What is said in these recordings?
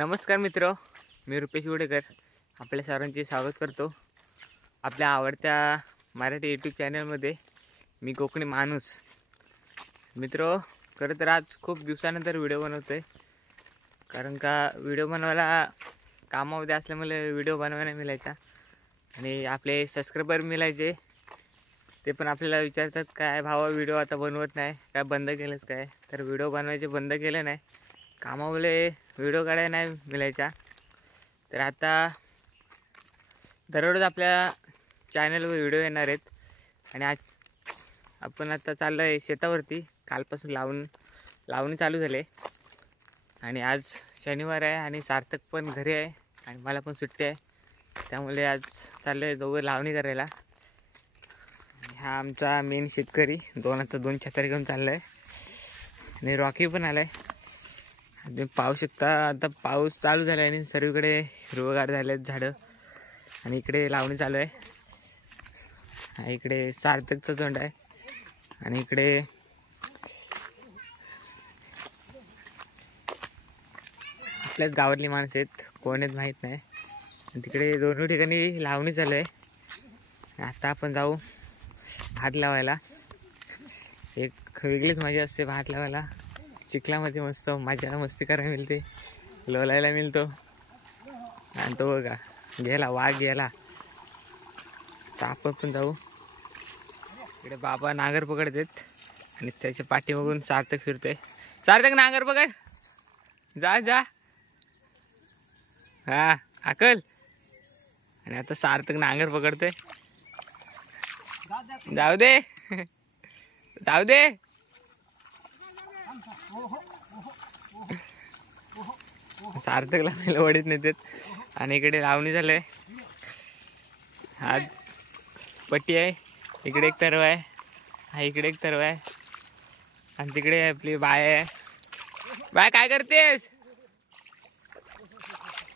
नमस्कार मित्र, मी रुपेश गुडेकर आपल्या सर्वांचे स्वागत करतो आपल्या आवडत्या मराठी यूट्यूब चॅनलमध्ये. मी कोकणी माणूस. मित्र, खरं तर आज खूप दिवसानंतर व्हिडिओ बनवतो आहे, कारण का व्हिडिओ बनवायला कामामध्ये असल्यामुळे व्हिडिओ बनवायला मिळायचा आणि आपले सबस्क्रायबर मिळायचे. ते पण आपल्याला विचारतात, काय भावा व्हिडिओ आता बनवत नाही, काय बंद केलंस काय? तर व्हिडिओ बनवायचे बंद केलं नाही, कामामुळे व्हिडिओ काढायला नाही मिळायचा. तर आता दररोज आपल्या चॅनलवर व्हिडिओ येणार आहेत आणि आज आपण आता चाललो आहे शेतावरती. कालपासून लावणी चालू झाले आणि आज शनिवार आहे आणि सार्थक पण घरी आहे आणि मला पण सुट्टी आहे, त्यामुळे आज चाललो आहे दोघं लावणी करायला. हा आमचा मेन शेतकरी दोन छत्री घेऊन चालला आहे आणि रॉकी पण आला आहे. तुम्ही पाहू शकता, आता पाऊस चालू झाला आहे आणि सर्वीकडे हिरवगार झाले आहेत झाडं आणि इकडे लावणी चालू आहे. इकडे सार्थकचा झोंड आहे आणि इकडे आपल्याच गावातली माणसं आहेत, कोण आहेत माहीत नाही. तिकडे दोन्ही ठिकाणी लावणी चालू आहे. आता आपण जाऊ भात लावायला. एक वेगळीच मजा असते भात लावायला. चिखलामध्ये मस्त मजा मस्ती करायला मिळते, लोलायला मिळतो. आणि तो बघा गेला, वाघ गेला. तर आपण पण जाऊ. इकडे बाबा नांगर पकडतात आणि त्याच्या पाठीमागून सार्थक फिरतोय. सार्थक नांगर पकड, जा जा. हा अकल. आणि आता सार्थक नांगर पकडतोय. जाऊ दे जाऊ दे. सार्थकला पहिलं वडीत नेतात आणि इकडे लावणी झालंय. हा पट्टी आहे, इकडे एक तरव आहे, हा इकडे एक तरव आहे आणि तिकडे आपली बाय आहे. बाय काय करतेस?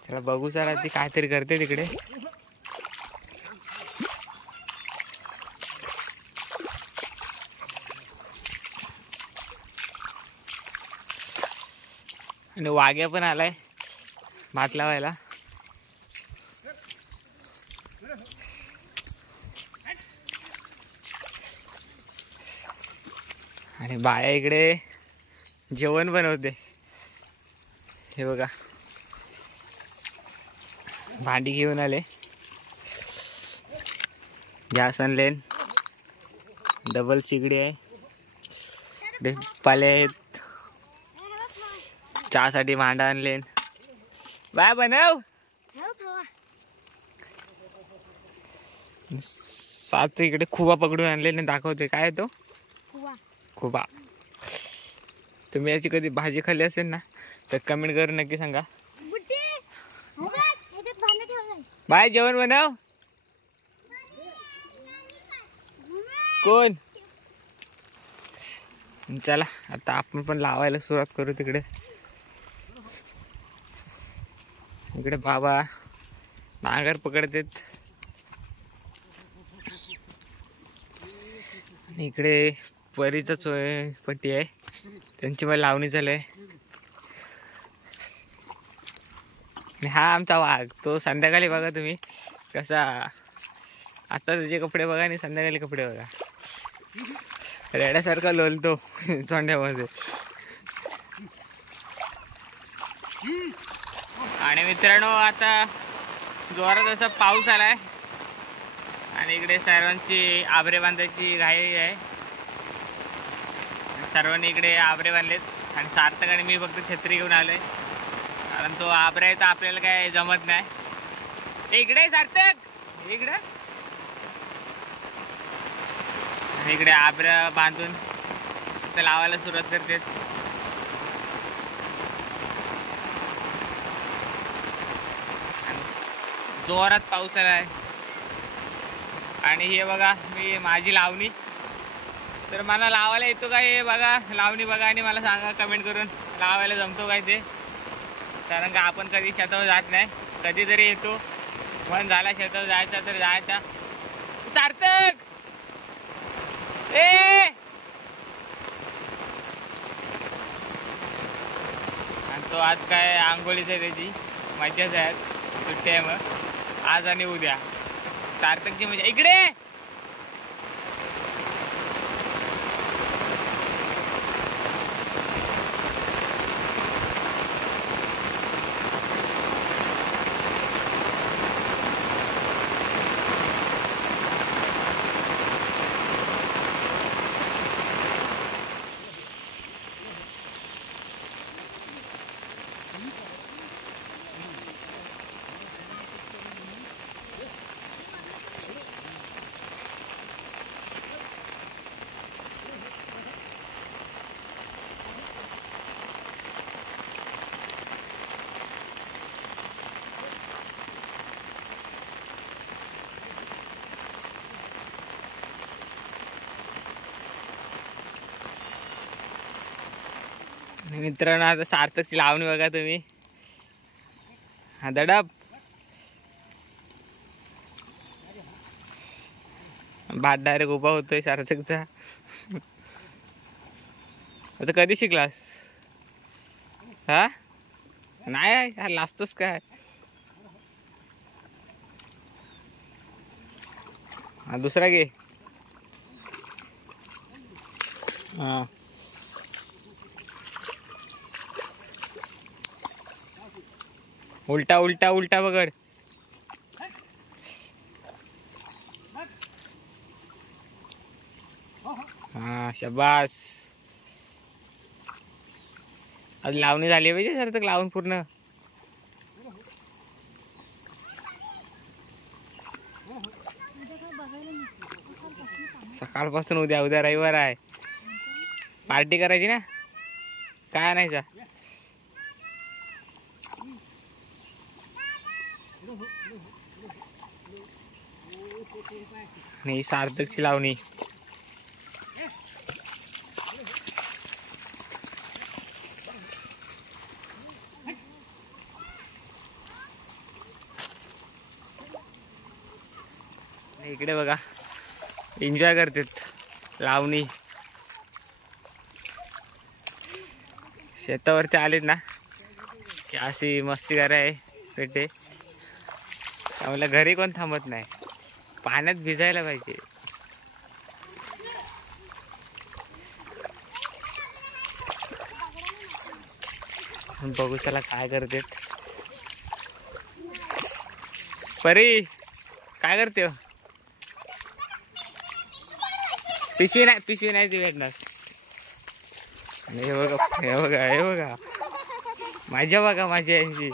त्याला बघू सारा, ती काहीतरी करते तिकडे. आणि वाघ्या पण आलाय भात लावायला. आणि बाया इकडे जेवण बनवते. हे बघा भांडी घेऊन आले, गॅस आणले, डबल शिगडी आहे, पाले आहेत, चहासाठी भांडा आणले. बाय बनव. सात इकडे खुबा पकडून आणले आणि दाखवते. काय तो खुबा? तुम्ही याची कधी भाजी खाल्ली असेल ना तर कमेंट करून नक्की सांगा. बाय जेवण बनव. कोण? चला आता आपण पण लावायला सुरुवात करू. तिकडे इकडे बाबा नांगर पकडतात आणि इकडे परीचा पट्टी आहे, त्यांची मला लावणी झालंय. हा आमचा वाघ, तो संध्याकाळी बघा तुम्ही कसा, आता त्याचे कपडे बघा आणि संध्याकाळी कपडे बघा, रेड्यासारखा लोलतो चोंड्यामध्ये. आणि मित्रांनो, आता जोरात असा पाऊस आलाय आणि इकडे सर्वांची आबरे बांधायची घाई आहे. सर्वांनी इकडे आबरे बांधलेत आणि सार्थक आणि मी फक्त छत्री घेऊन आलोय, कारण तो आबरा आहे तर आपल्याला काय जमत नाही. इकडे सार्थक इकडे. आणि इकडे आबरा बांधून लावायला सुरुवात करते. जोरात पाऊस आलाय आणि हे बघा मी माझी लावणी. तर मला लावायला येतो काय हे बघा, लावणी बघा आणि मला सांगा कमेंट करून लावायला जमतो काय ते. कारण का आपण कधी शेतावर जात नाही, कधीतरी येतो, मन झाला शेतावर जायचा तर जायचा. सार्थक ए, आणि तो आज काय आंघोळीच आहे त्याची मज्जाच आहे, सुट्टी आहे मग आज आणि उद्या सार्थकची मजा. इकडे मित्रांनो, आता सार्थकची लावणी बघा तुम्ही. हा दडप भात डायरेक्ट उभा होतोय सार्थकचा. आता कधी शिकलास? हा नाही हा लाजतोस काय? हा दुसरा घे. हा उलटा उलटा उलटा पकड. हा शाबास. आज लावणी झाली पाहिजे सर, तर लावून पूर्ण. सकाळपासून उद्या उद्या रविवार आहे, पार्टी करायची ना. काय आणायचा? नाही सार्थकची लावणी. इकडे बघा एन्जॉय करतात लावणी. शेतावरती आलेत ना की अशी मस्ती कराय पेटे. त्यामुळे घरी कोण थांबत नाही, पाण्यात भिजायला पाहिजे. बघू चला काय करतात. परी काय करते? पिशवी नाही ती भेटणार. हे बघा हे बघा हे बघा माझ्या बघा माझ्या यांची.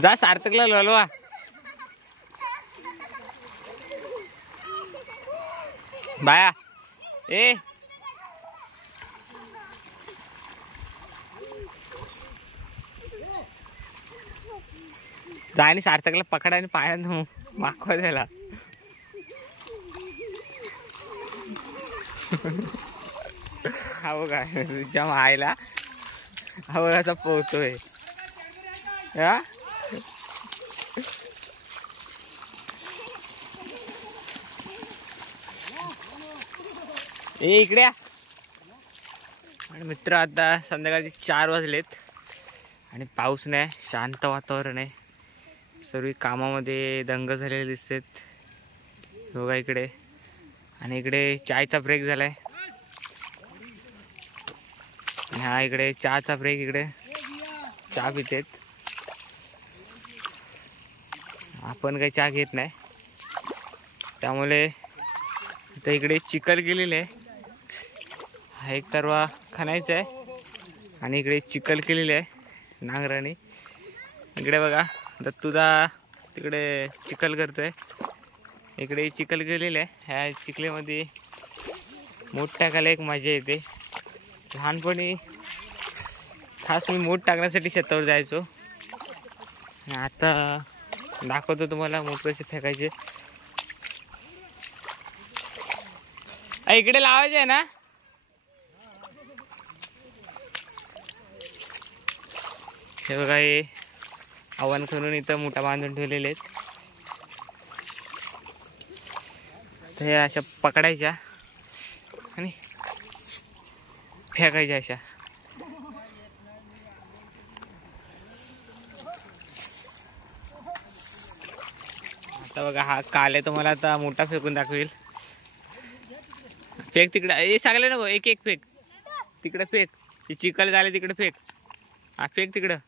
जा सार्थकला ललवा. बाया ए जा आणि सार्थकला पकडा आणि पायात माखवा द्यायला. हा बघा तुझ्या मायला हा बघा असा पोहतोय. हा ए इकडे. आणि मित्र आता संध्याकाळचे 4 वाजलेत आणि पाऊस नाही, शांत वातावरण आहे. सर्व कामामध्ये दंग झालेले दिसतात बघा इकडे. आणि इकडे चायचा ब्रेक झालाय. हा इकडे चहाचा ब्रेक. इकडे चहा पितेत. आपण काही चहा घेत नाही, त्यामुळे आता इकडे चिखल केलेले आहे. हा एक तरवा खणायचा आहे आणि इकडे चिखल केलेली आहे नांगराने. इकडे बघा दत्तूदा तिकडे चिखल करतोय. इकडे चिखल केलेले आहे. ह्या चिखलेमध्ये मूठ टाकायला एक मजा येते. लहानपणी खास मी मूठ टाकण्यासाठी शेतावर जायचो. आता दाखवतो तुम्हाला मूठ कसे फेकायचे. इकडे लावायचे आहे ना. हे बघा हे आव्हान करून इथं मोठा बांधून ठेवलेले आहेत. आता हे अशा पकडायच्या आणि फेकायच्या अशा. आता बघा हा काल तुम्हाला आता मोठा फेकून दाखवेल. फेक तिकडे, हे सांगले नको, एक एक फेक तिकडे फेक. ती चिखल झाले तिकडे फेक. हा फेक तिकडं,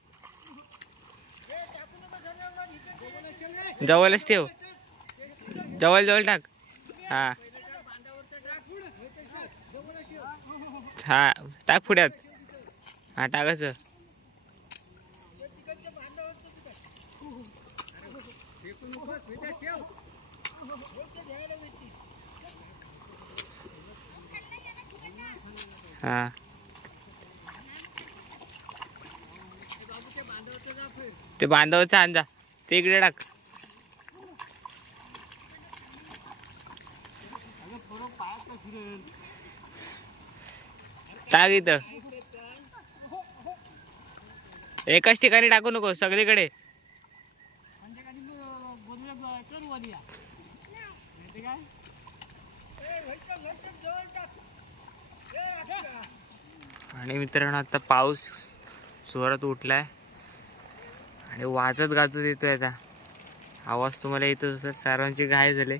जवळच ठेव, जवळ जवळ टाक. हा हा टाक पुढ्यात. हा टाकायचं. हा ते बांधावरचं आण जा, ते इकडे टाक. टाक इथं, एकाच ठिकाणी टाकू नको, सगळीकडे. आणि मित्रांनो आता पाऊस जोरात उठलाय आणि वाजत गाजत येतोय. आता आवाज तुम्हाला येतो असेल. सर्वांची घाई झाली.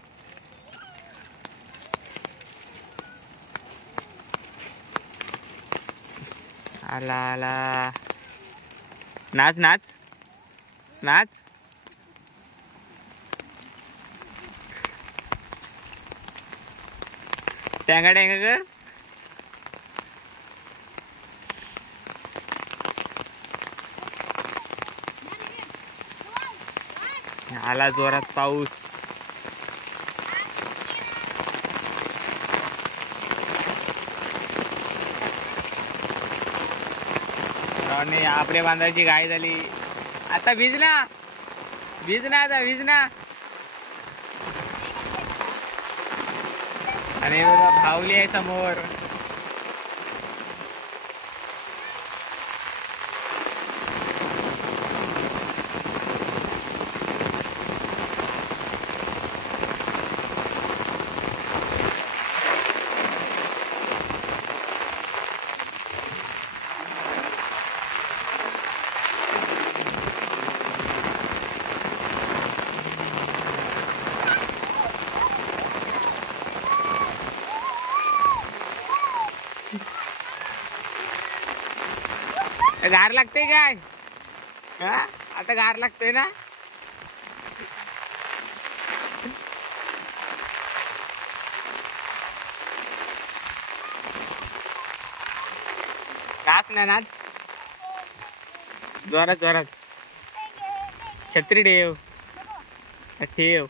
आला आला, नाच नाच नाच. टँगा टँगा कर. आला जोरात पाऊस. आणि आपल्या बांधायची घाई झाली. आता भिजना भिजना, आता भिजना. आणि भावली आहे समोर. गार लागते काय? हा आता गार लागतोय ना. नाच ना नाच, जोरात जोरात. छत्री ठेव ठेव.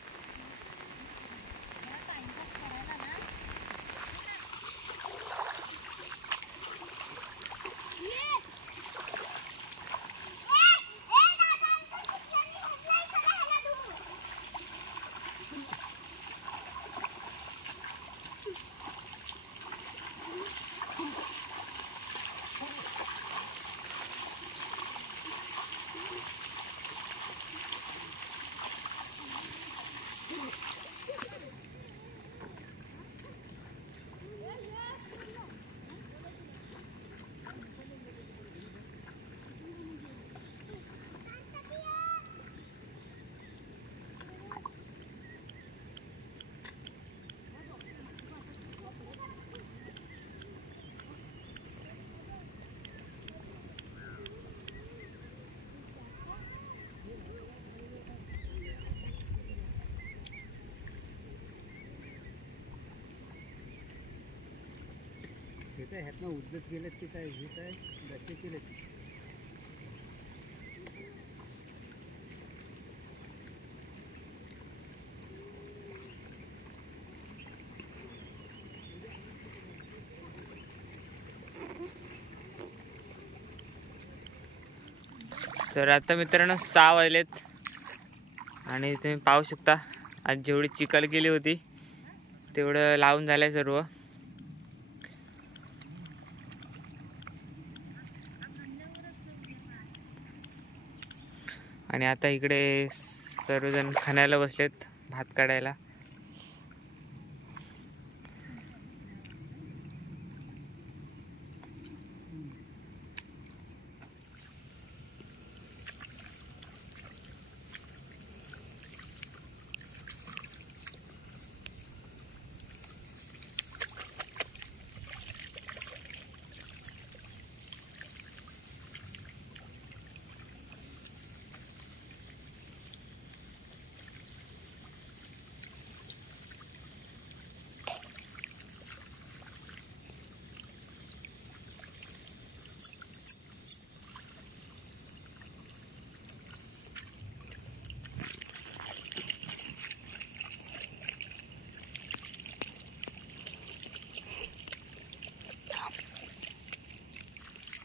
ह्यातनं उद्योग गेलेत की काय, हे काय दशे केलेत. तर आता मित्रांनो 6 वाजलेत आणि तुम्ही पाहू शकता आज जेवढी चिखल केली होती तेवढं लावून झालंय सर्व. आणि आता इकडे सर्वजण खाण्याला बसलेत, भात काढायला.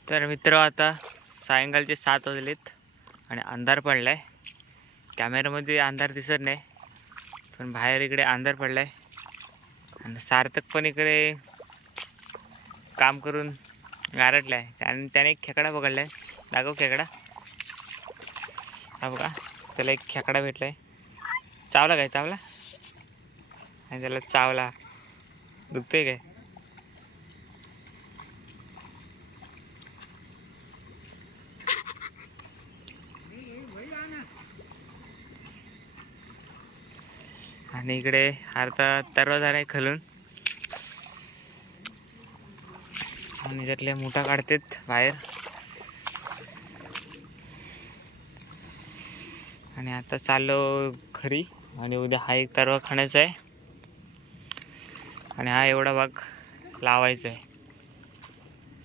तर मित्र आता सायंकाळचे 7 वाजलेत आणि अंधार पडला आहे. कॅमेऱ्यामध्ये अंधार दिसत नाही, पण बाहेर इकडे अंधार पडला आहे. आणि सार्थक पण इकडे काम करून गारटला आहे आणि त्याने एक खेकडा पकडला आहे. दाखव खेकडा. हा बघा, त्याला एक खेकडा भेटला आहे. चावला काय? चावला. आणि त्याला चावला. दुखते काय? आणि इकडे अर्धा तरवा झाला आहे खालून आणि त्यातले मोठा काढतात बाहेर. आणि आता चाललो घरी आणि उद्या हा एक तरवा खाण्याचा आहे आणि हा एवढा भाग लावायचा आहे.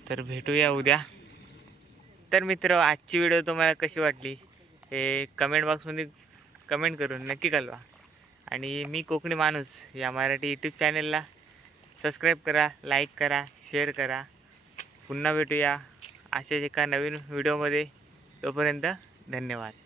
तर भेटूया उद्या. तर मित्र, आजची व्हिडिओ तुम्हाला कशी वाटली हे कमेंट बॉक्समध्ये कमेंट करून नक्की कळवा. आणि मी कोकणी माणूस या मराठी यूट्यूब चॅनलला सबस्क्राईब करा, लाईक करा, शेअर करा. पुन्हा भेटूया अशाच एका नवीन व्हिडिओमध्ये. तोपर्यंत धन्यवाद.